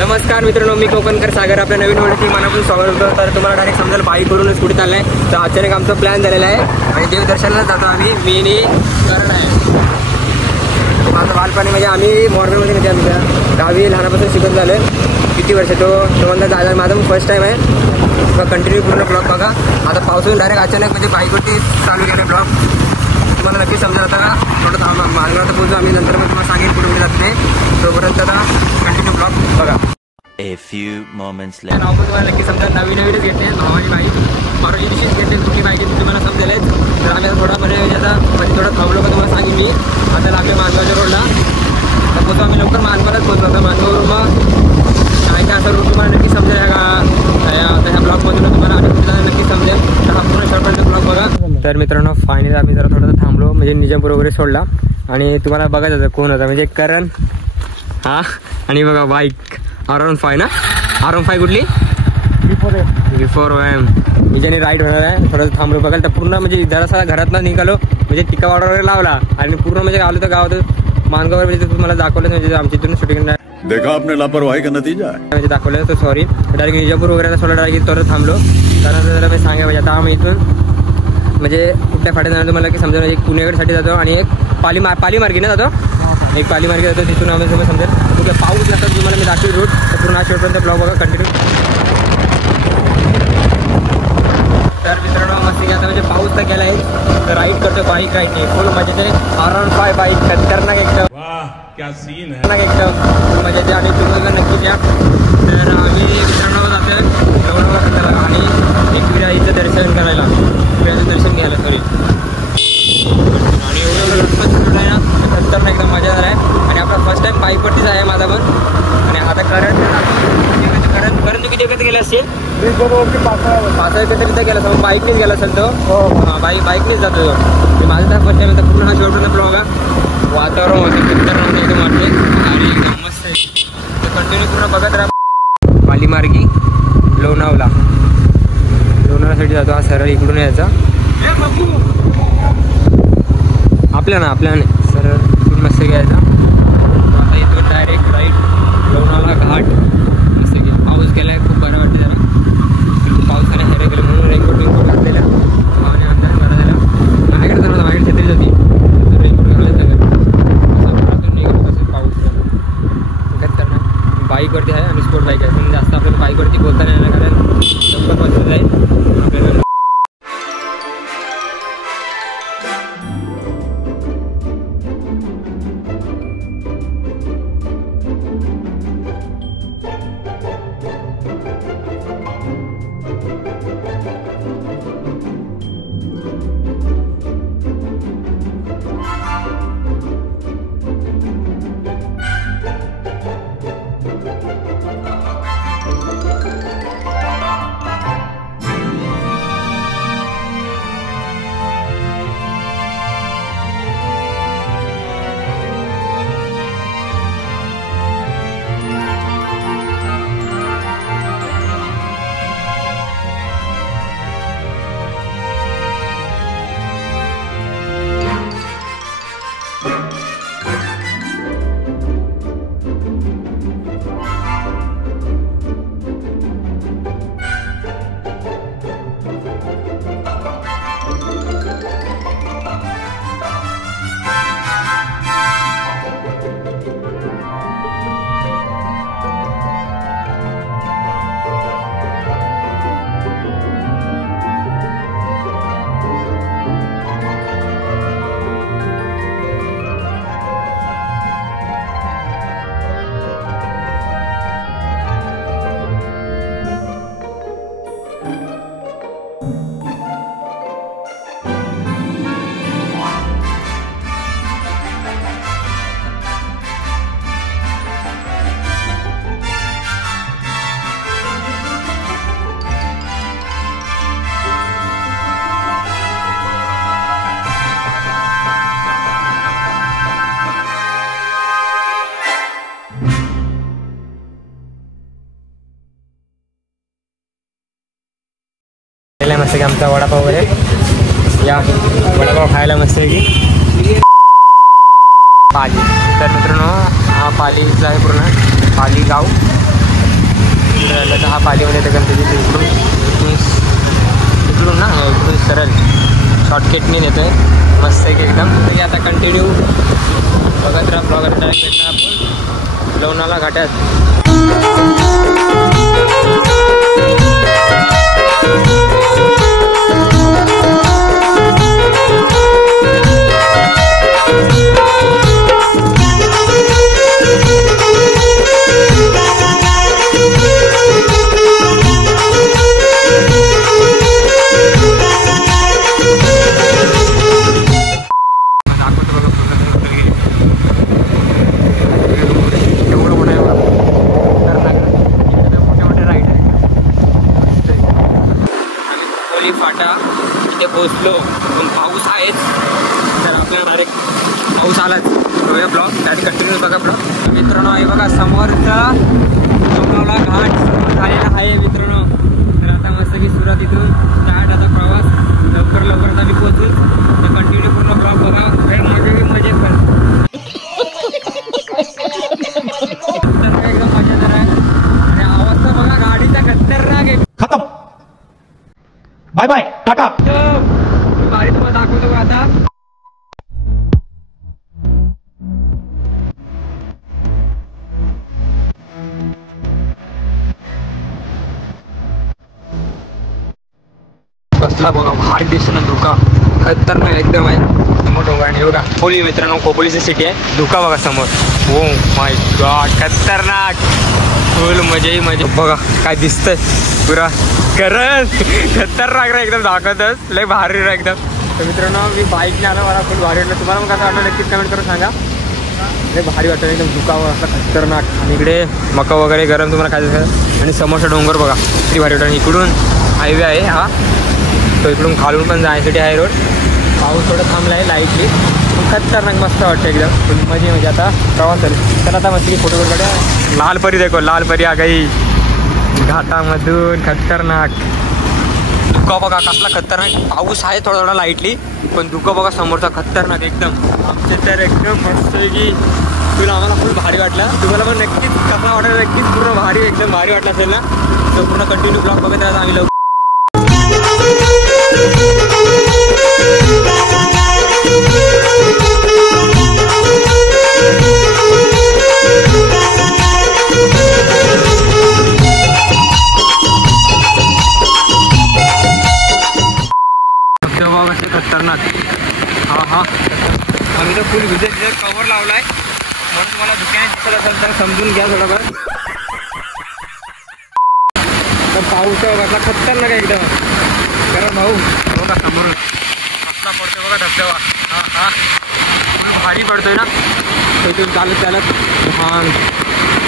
नमस्कार मित्रांनो, मी कोकणकर सागर आपल्या नवीन व्हिडिओ मनापासून स्वागत होतं. तर तुम्हाला डायरेक्ट समजेल बाईक करूनच कुठे चाललाय. तर अचानक आमचा प्लॅन झालेला आहे आणि देवदर्शनाला जातो आम्ही. मी करण आहे. माझं बालपणी म्हणजे आम्ही मॉर्निंगमध्ये म्हणजे आमच्या 10वी लहानापासून शिकत झालो आहे. किती वर्ष तो म्हणता जायला माझा फर्स्ट टाईम आहे. कंटिन्यू पूर्ण ब्लॉग बघा. आता पावसाळून डायरेक्ट अचानक म्हणजे बाईकवरती चालू केलं ब्लॉग. तुम्हाला नक्की समजा आता का थोडं मालगावात पोहोचू आम्ही. नंतर मग तुम्हाला सांगेल कुठे कुठे जात नाही. तोपर्यंत आता कंटिन्यू ब्लॉग बघा. A few moments later. नाव पण तुम्हाला नक्की समजा. नवीनच घेतले भावाची बाईक. परवा दिवशीच घेतले. कुठली बाईक तुम्हाला समजेलच. तर आम्ही थोडा म्हणजे आता थोडं थांबलो का तुम्हाला सांगेन मी. आता लागले मानगावच्या रोडला. तर पोहोचू आम्ही लवकर मानगावलाच पोहोचलो. आता मानगावरून मग काय काय असं रोड तुम्हाला नक्की समजेल का आता ह्या ब्लॉगमधून तुम्हाला आणि कुठला नक्की समजेल. तर हा पूर्ण शॉर्टपर्यंत ब्लॉग बघा. तर मित्रांनो फायनली आम्ही जरा थोडंसं थांबलो म्हणजे निजामपूर वगैरे सोडला आणि तुम्हाला बघायचं होतं कोण होता म्हणजे करण हा आणि बघा बाईक R15 ना. R15 कुठली बिफोर मी ज्याने राईड होणार आहे. थोडंसं थांबलो बघाल तर पूर्ण म्हणजे जरासा घरातनं निघालो म्हणजे टिका वाडा वगैरे लावला आणि पूर्ण म्हणजे आलो तर गावात मानगावर म्हणजे तुम्हाला दाखवलं म्हणजे आमच्या इथून शूटिंग देखा आपने लापरवाही का नतीजा म्हणजे दाखवलं. तर सॉरी डायरेक्ट निजापूर वगैरे सोडा डायरेक्ट थोडं थांबलो. त्यानंतर जरा मी सांगा म्हणजे आता आम्ही इथून म्हणजे कुठल्या फाट्या जाणार तुम्हाला की समजा एक पुणेकडसाठी जातो आणि एक पाली मार्गे ना जातो. एक पाली मार्गे जातो तिथून आम्ही तुम्हाला समजेल कुठे पाऊस लागतात तुम्हाला मी दाखवी रूट. तर पूर्ण शेवटपर्यंत ब्लॉग बघा कंटिन्यू. तर मित्रांनो मस्त आता म्हणजे पाऊस तर गेला आहे तर राईड करतो बाईक राईड फुल मजेचे. R15 बाईक खतरनाक एकदम एकदम फुल मजेचे आणि तुम्हाला नक्की द्या. तर आम्ही मित्रांनो जातो आणि एक विराईचं दर्शन करायला दर्शन घ्यायला सॉरी. आणि एवढं रस्ता आहे ना खतरनाक एकदम मजा आहे. आणि आपला फर्स्ट टाइम बाईकवरतीच आहे माझा पण. आणि आता करंट किती एकत्र गेला असेल 5 किलोमीटर गेला असेल. बाईकनेच गेला असेल तो. बाईकनेच जातो तो. माझं तर फर्स्ट टाइम आता पूर्ण हा शेवटपर्यंत ब्लॉग आहे. वातावरण होते खतरनाक एकदम वाटते आणि एकदम मस्त आहे. तर कंटिन्यू पूर्ण बघत राहा. पालीमार्गी लोणावळ्यासाठी जातो हा सरळ इकडून यायचा. आपल्याने सरळ इकडून मस्त घ्यायचा. आता इथून डायरेक्ट राईट लोणावळा घाट मस्त घे. पाऊस गेला आहे खूप बरं वाटते जरा. पावसाने हेरे गेले म्हणून रेनकोट घातलेला आणि अंदाज बरा झाला. माझ्याकडे तर माझ्याकडे छत्री होती तर रेनकोट घालायचं असं निघत असेल पाऊस खतरनाक. बाईकवरती आहे आणि स्पोर्ट बाईक आहे पण जास्त आपल्याला बाईकवरती बोलता नाही येणार कारण लवकर बसत आहे आपल्याला. मस्त की आमचा वडापाव वगैरे या वडापाव खायला मस्त आहे की पाली. तर मित्रांनो हा पालीचा आहे पूर्ण पाली गाव. तर हा पालीमध्ये येतं गणपती इकडून ना इकडून सरळ शॉर्टकटने येतो आहे मस्त आहे की एकदम. तरी आता कंटिन्यू बघत राहा ब्लॉगर डायरेक्ट भेटणार आपण लोणावळा घाटात. फाटा इथे पोहोचलो पण पाऊस आहेच तर आपल्याला डायरेक्ट पाऊस आलाच बघा ब्लॉग डायरेक्ट कंटिन्यू बघा ब्लॉग. मित्रांनो आहे बघा समोरचा लोणावळा घाट झालेला आहे मित्रांनो. तर आता मस्त की सुरुवात इथून स्टार्ट आता प्रवास लवकर आम्ही पोहोचू तर कंटिन्यू पूर्ण ब्लॉग बघा मजेत पण एकदम मजेदार आहे आणि आवाज तर बघा गाडीचा खतरनाक आहे. खतम बाय बाय टाटा. भारी तुम्हाला दाखवतो आता कसला बघा भारी दिसतो धुका खतरनाक एकदम आहे. समोर डोंगराने बघा खोली मित्रांनो खोपोलीची सिटी आहे. धुका बघा समोर. ओ माय गॉड खतरनाक फुल मजा बघा काय दिसतंय पुरा खरंच खतरनाक रे एकदम दाखवतच लय भारी रे एकदम. तर मित्रांनो मी बाईकने आलो मला फुल भारी वाटलं. तुम्हाला मग कसं वाटलं नक्कीच कमेंट करून सांगा. लय भारी वाटतं एकदम धुकावर असला खतरनाक आणि इकडे मका वगैरे गरम तुम्हाला खायचं आणि समोरचा डोंगर बघा किती भारी वाटतं. इकडून हायवे आहे हा तो इकडून खालून पण जाण्यासाठी आहे रोड. पाऊस थोडं थांबला आहे लाईटली खतरनाक मस्त वाटतं एकदम म्हणजे आता प्रवास झाला. तर आता मस्त की फोटो काढूया. लाल परी देखो लाल परी आ गई घाटामधून खतरनाक. धुका बघा कसला खतरनाक. पाऊस आहे थोडा थोडा लाईटली पण धुका बघा समोरचा खतरनाक एकदम. आमचे तर एकदम मस्त की तुला आम्हाला फुल भारी वाटलं. तुम्हाला पण नक्कीच कसा वाटलं नक्कीच पूर्ण भारी एकदम भारी वाटलं असेल ना. तर पूर्ण कंटिन्यू ब्लॉग बघत राहता आम्ही लवकर खतरनाक. हा आम्ही तर फुल विजेत कवर लावलाय म्हणून तुम्हाला दुकानात दिसत असेल तर समजून घ्या थोडंफार. तर पाऊस वाटला खतरनाक एकदम कारण भाऊ बघा समोरून कसला पडतोय बघा धबधबा. हा फुल भारी पडतोय ना तिथून चालत हां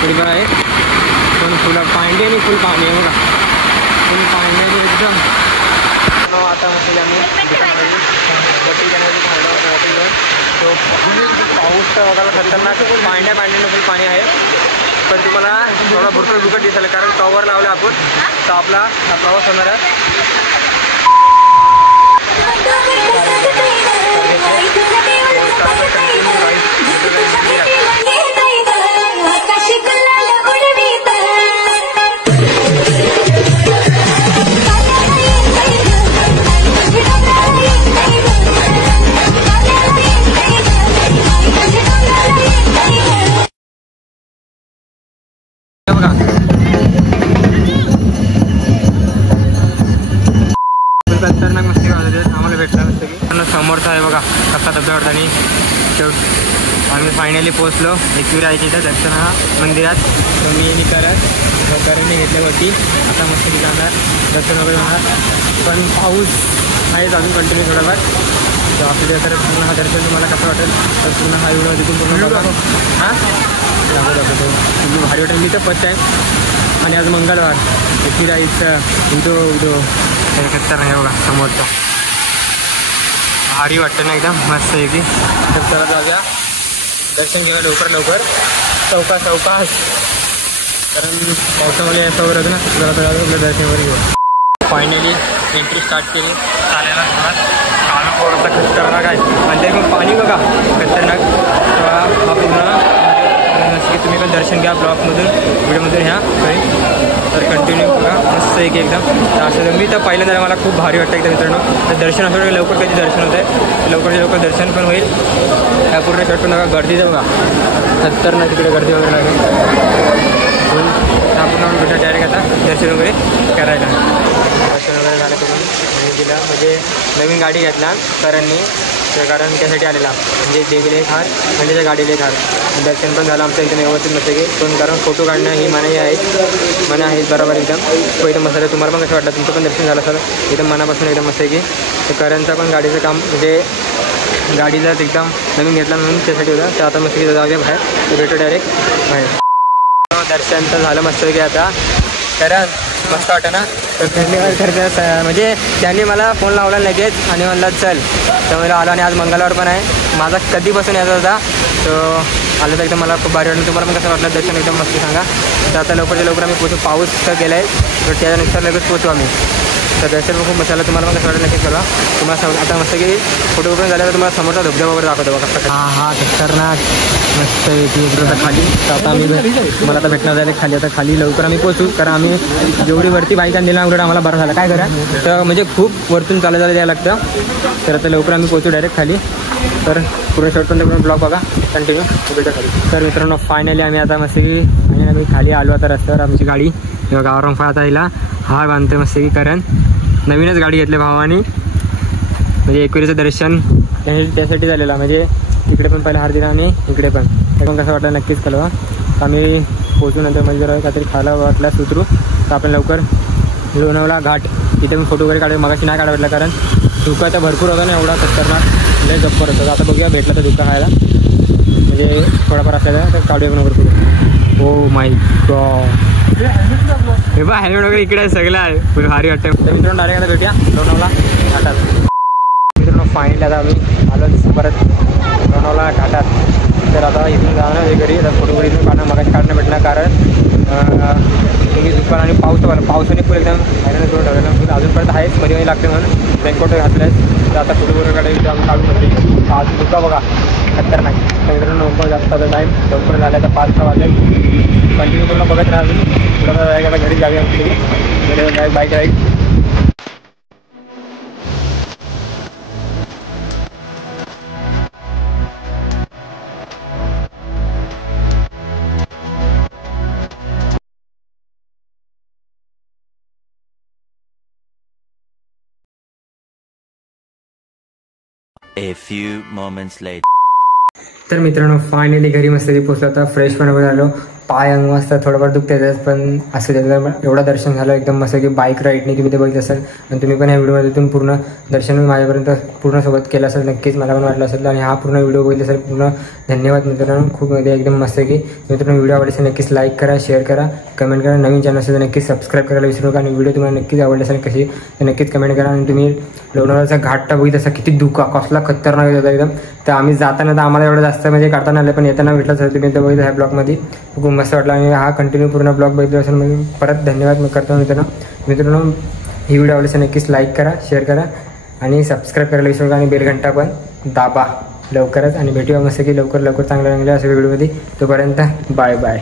थोडीफार आहे पण फुलं पांडी आणि फुल पाणी आहे बघा फुल पाणी एकदम. आता मस्त आम्ही दुकानामध्ये बॉटल घेण्यासाठी थांबलो बॉटल घेऊन. तो पाऊस तर बघायला खतरनाक पाण्यानं फुल पाणी आहे पण तुम्हाला थोडा भुरकट दिसेल कारण कवर लावलं आपण तर आपला हा प्रवास होणार आहे. खतरनाक मस्ती आम्हाला भेटला नसतं की समोरचा आहे बघा कसा धबधबा. आणि आम्ही फायनली पोहोचलो एकविरायच्या इथं दर्शन हा मंदिरात. तर मी करत सहकार्याने घेतल्यावरती आता मस्त जाणार दर्शन वगैरे होणार पण पाऊस आहेच अजून कंटिन्यू थोडाफार. तर आपल्या तर पूर्ण हा दर्शन तुम्हाला कसं वाटेल तर पूर्ण हा व्हिडिओ तिथून पूर्ण बघा. हां दाखवतो तुम्ही भारी वाटेल. मी तर फर्स्ट टाईम आणि आज मंगळवार एकविराईचं उदो खतरनाक आहे बघा समोरचा भारी वाटतं ना एकदम मस्त आहे की. तर चला जाऊया दर्शन घेऊया लवकर चौकास कारण पावसामध्ये असं वगैरे ना जरा आपलं दर्शन वगैरे घेऊ. फायनली एंट्री स्टार्ट केली चालेला काळू थोडासा खतरनाक आहे आणि तरी पण पाणी बघा खतरनाक. हा पूर्ण की तुम्ही पण दर्शन घ्या ब्लॉगमधून व्हिडिओमधून ह्या तर कंटिन्यू एक एकदम असं मी तर पहिल्यांदा मला खूप भारी वाटतं एकदम मित्रांनो. तर दर्शन असं लवकर कधी दर्शन होत आहे, लवकर दर्शन पण होईल. त्या पूर्ण शर्ट पण बघा गर्दी बघा 70 ना तिकडे गर्दी वगैरे लागेल. आपण भेटा डायरेक्ट आता दर्शन वगैरे करायला. दर्शन वगैरे झालं करून आणि दिलं म्हणजे नवीन गाडी घेतला सरांनी, कारण त्यासाठी आलेला म्हणजे देवीला एक हार आणि त्याच्या गाडीला एक हार. दर्शन पण झालं आमचं एकदम व्यवस्थित मस्त की पण कारण फोटो काढणं ही मनाई आहेत बरोबर एकदम. तो एकदम मस्त आहे. तुम्हाला पण कसं वाटलं, तुमचं पण दर्शन झालं सर एकदम मनापासून एकदम मस्त आहे की. तर करणचं पण गाडीचं काम म्हणजे गाडीला एकदम नवीन घेतला म्हणून त्यासाठी होतं. तर आता मस्त की जाऊया बाहेर, तर भेटू डायरेक्ट बाहेर. दर्शन तर झालं मस्त की आता कारण मस्त वाटतं ना. तर फिरण्यावर म्हणजे त्यांनी मला फोन लावला लगेच आणि म्हणलं चल, तर मला आलो. आणि आज मंगळवार पण आहे, माझा कधीपासून यायचा होता. तो आलं तर एकदम मला खूप भारी वाटलं. तुम्हाला पण कसं वाटलं दर्शन एकदम मस्त सांगा. तर आता लवकरच्या लवकर आम्ही पोचू. पाऊस तर गेला आहे, तर त्यानुसार लगेच पोचू आम्ही. तर दर्शन पण खूप मस्त आलं. तुम्हाला पण कसं वाटलं नक्कीच बघा. तुम्हाला आता मस्त की फोटो पण झाला तर तुम्हाला समोरचा धबधबा वगैरे दाखवतो बघा कसं. हा खतरनाक मस्त इकडं खाली. तर आता आम्ही मला आता भेटणार जायला खाली. आता खाली लवकर आम्ही पोचू, कारण आम्ही जेवढी वरती बाईक आणलेला उलट आम्हाला बरं झालं. काय करा तर म्हणजे खूप वरतून चालायला द्यायला लागतं. तर आता लवकर आम्ही पोचू डायरेक्ट खाली. तर पूर्ण शॉर्ट पण ब्लॉग बघा कंटिन्यू भेटा खाली. तर मित्रांनो फायनली आम्ही आता मस्त की आम्ही खाली आलो. आता रस्त्यावर आमची गाडी गावावरून आता हिला हार बांधते मस्त की, कारण नवीनच गाडी घेतली भावानी. म्हणजे एकविरीचं दर्शन त्यासाठी झालेलं, म्हणजे इकडे पण पहिला हार दिला आणि इकडे पण. पण कसं वाटलं नक्कीच कळवा. आम्ही पोचूनंतर म्हणजे जरा काहीतरी खायला वाटल्यास उतरू. तर आपण लवकर लोणावळा घाट इथे पण फोटो वगैरे काढू. मगाशी नाही काढा कारण धुका तर भरपूर होता ना, एवढा खतरनाक लय जप्पर होतं. आता बघूया भेटला तर धुका खायला म्हणजे थोडाफार असला तर काढूया पण भरपूर. ओ माय गॉड, हे बा हेल्मेट वगैरे इकडे सगळं आहे, खूप भारी वाटतं. तर मित्रांनो डायरेक्ट आता भेटूया लोणावळा घाटात. मित्रांनो फायनली आता आम्ही आलोच परत लोणावळा घाटात. तर आता इथून जाणार आहे घरी. आता फोटो वगैरे इथून काढणं मगाशी काढणं भेटणार, कारण तुम्ही दुपार आणि पावसाने फुल एकदम हैराण करून ठेवलेलं. फुल अजूनपर्यंत आहेच मध्ये लागते म्हणून रेनकोट घातलं आहे. तर आता फोटो वगैरे काढायचं आम्ही काढून शकतो. आज दुका बघा खतरनाक. तर मित्रांनो लवकर जास्त आता टाईम लवकर झाला तर 5-6 वाजेल. कंटिन्यू करून बघत राहा. अजून थोडं आता घरी जाऊया आपली bike ride. A few moments later. तर मित्रांनो फायनली घरी मस्त पोचलो. आता फ्रेश पण वगैरे आलो. पाय अंग मस्त थोडंफार दुखते पण असं त्याचं एवढं दर्शन झालं एकदम मस्त की बाईक राईडने तुम्ही ते बघितलं असेल. आणि तुम्ही पण या व्हिडिओमधून पूर्ण दर्शन माझ्यापर्यंत पूर्ण सोबत केलं असेल. नक्कीच मला पण वाटलं असेल. आणि हा पूर्ण व्हिडिओ बघितला असेल पूर्ण धन्यवाद मित्रांनो. खूप मध्ये एकदम मस्त की मित्रांनो व्हिडिओ आवडले असेल नक्कीच लाईक करा, शेअर करा, कमेंट करा. नवीन चॅनल असेल तर नक्कीच सबस्क्राईब करायला विसरू नका. आणि व्हिडिओ तुम्हाला नक्कीच आवडले असेल कशी तर नक्कीच कमेंट करा. आणि तुम्ही लोणावळ्याचा घाटटा बघितला असा किती धुका कसला खतरनाक होता एकदम. तर आम्ही जाताना तर आम्हाला एवढं जास्त म्हणजे काढताना आलं, पण येताना भेटलं असेल तुम्ही तर बघितलं ह्या ब्लॉगमध्ये खूप मस्त वाटलं. आणि हा कंटिन्यू पूर्ण ब्लॉग बघितला असेल म्हणजे परत धन्यवाद मी करतो मित्रांनो. ही व्हिडिओ आवडली असेल नक्कीच लाईक करा, शेअर करा आणि सबस्क्राईब करायला विसरू नका. आणि बेल घंटा पण दाबा लवकरच. आणि भेटूया मस्त की लवकर चांगल्या अशा व्हिडिओमध्ये. तोपर्यंत बाय बाय.